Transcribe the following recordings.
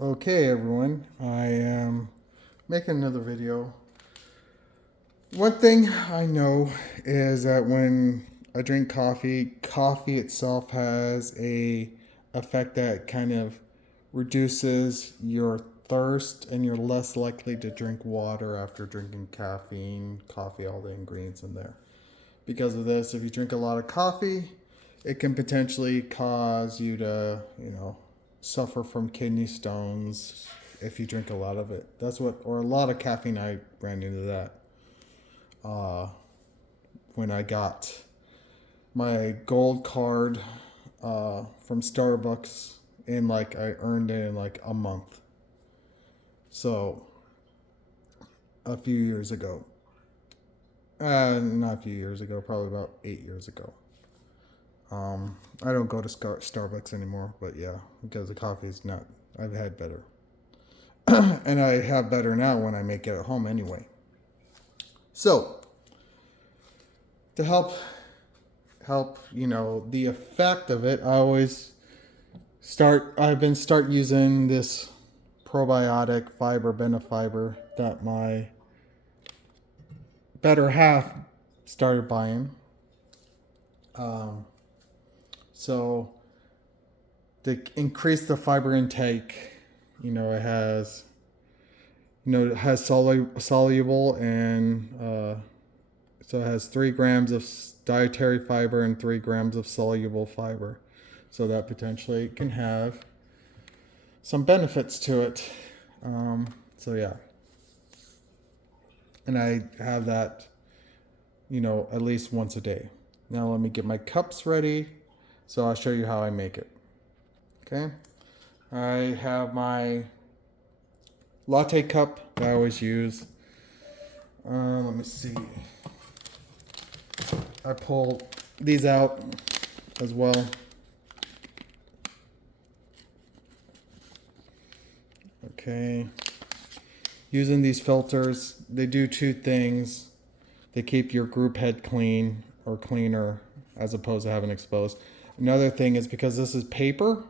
Okay, everyone, I am making another video. One thing I know is that when I drink coffee, coffee itself has a effect that kind of reduces your thirst and you're less likely to drink water after drinking caffeine, coffee, all the ingredients in there. Because of this, if you drink a lot of coffee, it can potentially cause you to, suffer from kidney stones if you drink a lot of it. That's what, or a lot of caffeine. I ran into that when I got my gold card from Starbucks, and like I earned it in like a month. So a few years ago, not a few years ago, probably about 8 years ago. I don't go to Starbucks anymore, but yeah, because the coffee is not. I've had better, and I have better now when I make it at home anyway. So to help the effect of it, I've been start using this probiotic fiber Benefiber that my better half started buying. Um, so to increase the fiber intake, it has soluble, and so it has 3 grams of dietary fiber and 3 grams of soluble fiber, so that potentially can have some benefits to it. So yeah, and I have that, at least once a day. Now let me get my cups ready, so I'll show you how I make it. Okay, I have my latte cup that I always use. Let me see. I pull these out as well. Okay. Using these filters, they do two things. They keep your group head clean or cleaner as opposed to having exposed. Another thing is because this is paper,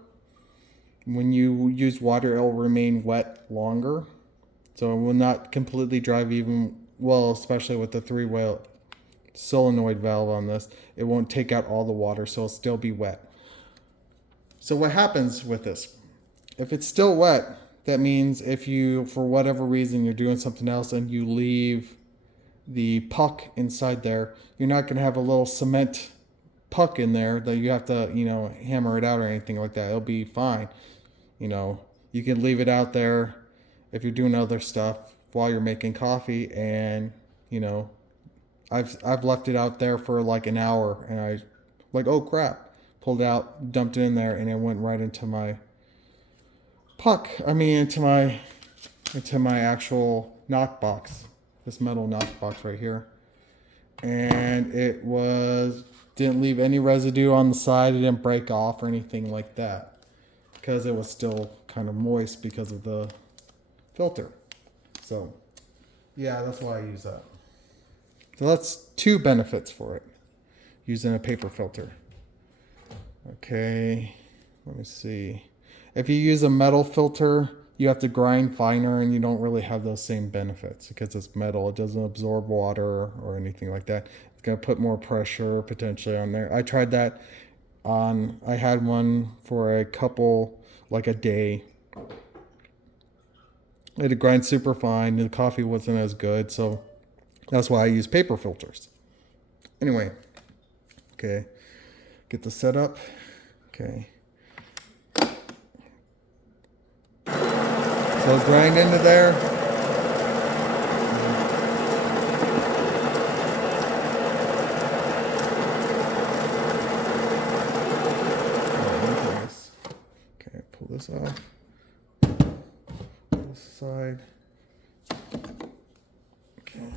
when you use water, it will remain wet longer. So it will not completely dry even well, especially with the 3-way solenoid valve on this. It won't take out all the water, so it'll still be wet. So what happens with this? If it's still wet, that means if you, for whatever reason, you're doing something else and you leave the puck inside there, you're not going to have a little cement puck in there that you have to, hammer it out or anything like that. It'll be fine. You can leave it out there if you're doing other stuff while you're making coffee, and I've left it out there for like an hour, and I like, oh crap, pulled it out, dumped it in there, and it went right into my puck. I mean, into my actual knock box, this metal knock box right here, and didn't leave any residue on the side. It didn't break off or anything like that because it was still kind of moist because of the filter. So yeah, that's why I use that. So that's 2 benefits for it, using a paper filter. Okay, let me see. If you use a metal filter, you have to grind finer, and you don't really have those same benefits because it's metal. It doesn't absorb water or anything like that. It's going to put more pressure potentially on there. I tried that on, I had one for a couple, like a day. It would grind super fine. The coffee wasn't as good, so that's why I use paper filters. Anyway, okay, get the setup. Okay. So it's grind into there. Okay, pull this off. Pull this aside. Okay.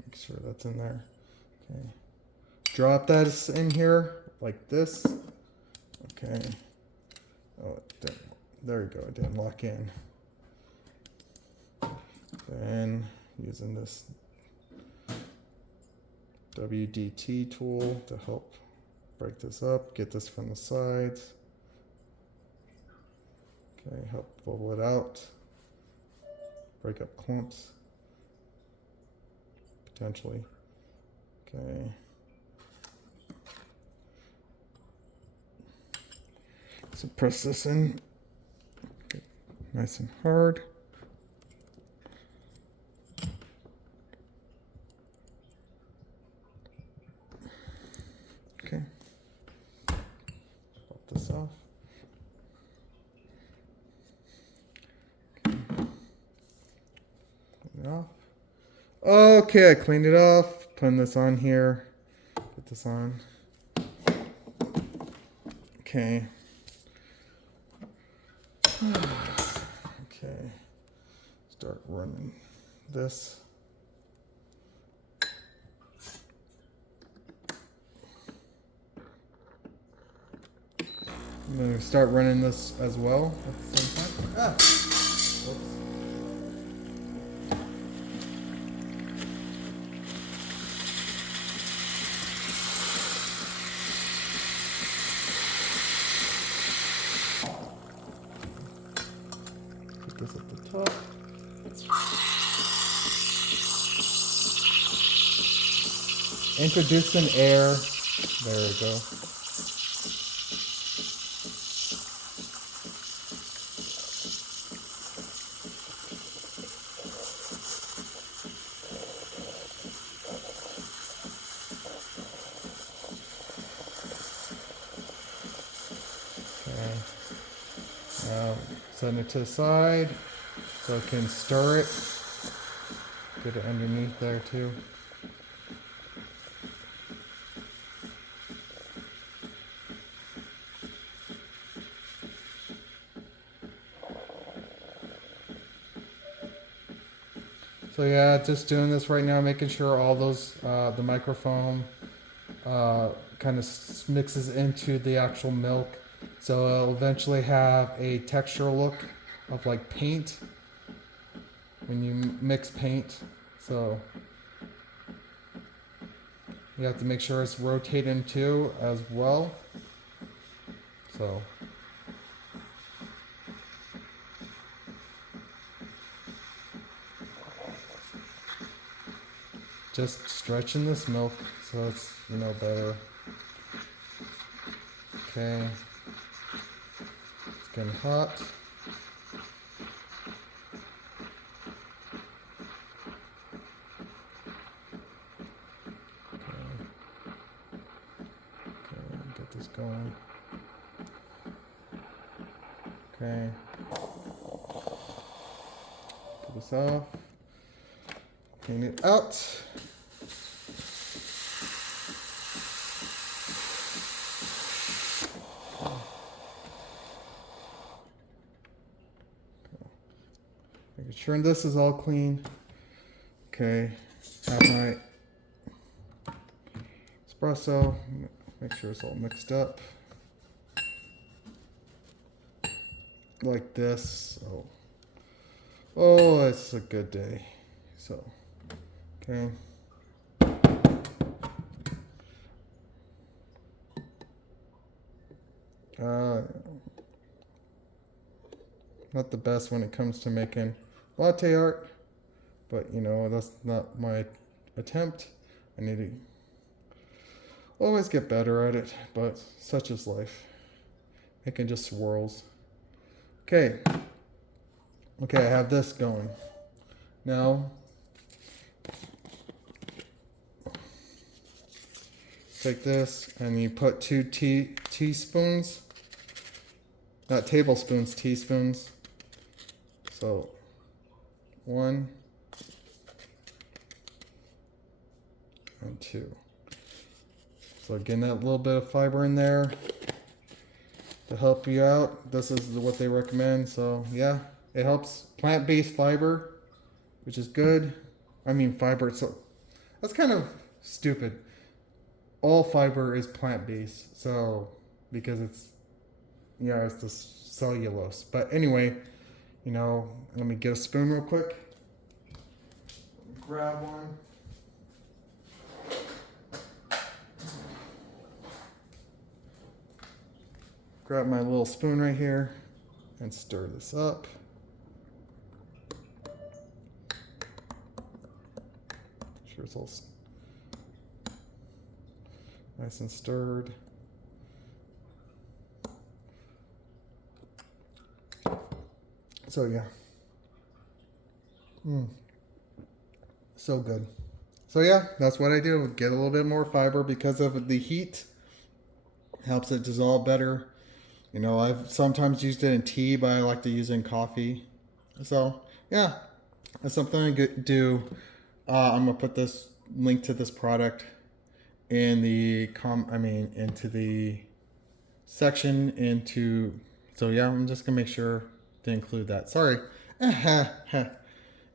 Make sure that's in there. Okay. Drop that in here like this. Okay. Oh, there you go. It didn't lock in. Then using this WDT tool to help break this up, get this from the sides. Okay, help bubble it out. Break up clumps. Potentially. Okay. So press this in. Get nice and hard. Okay. Pop this off. Okay. Clean it off. Okay, I cleaned it off. Putting this on here. Put this on. Okay. Okay. Start running this. I'm going to start running this as well at the same time. Ah! Whoops. Put this at the top. Introduce some air. There we go. Okay. Now set it to the side so I can stir it. Get it underneath there too. So yeah, just doing this right now, making sure all those, the microfoam kind of mixes into the actual milk. So it'll eventually have a texture look of like paint when you mix paint. So you have to make sure it's rotating too as well. So just stretching this milk so it's, you know, better. Okay. It's getting hot. Okay, get this going. Okay. Put this off. Clean it out. Making sure this is all clean. Okay, have my espresso. Make sure it's all mixed up. Like this. Oh, it's a good day. So, okay. Not the best when it comes to making latte art, but you know, that's not my attempt. I need to always get better at it, but such is life. Making just swirls. Okay. Okay, I have this going. Now, take this and you put 2 teaspoons, not tablespoons, teaspoons. So 1 and 2. So getting that little bit of fiber in there to help you out. This is what they recommend. So yeah, it helps plant-based fiber, which is good. I mean fiber, so that's kind of stupid. All fiber is plant-based, so because it's, yeah, it's the cellulose. But anyway, you know, let me get a spoon real quick. Grab one. Grab my little spoon right here. and stir this up. Sure it's all nice and stirred. So yeah. So good. So yeah, that's what I do. Get a little bit more fiber because of the heat. Helps it dissolve better. You know, I've sometimes used it in tea, but I like to use it in coffee. So yeah, that's something I do. I'm gonna put this link to this product in the into the section so yeah, I'm just gonna make sure to include that. Sorry.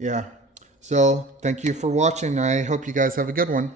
Yeah. So thank you for watching. I hope you guys have a good one.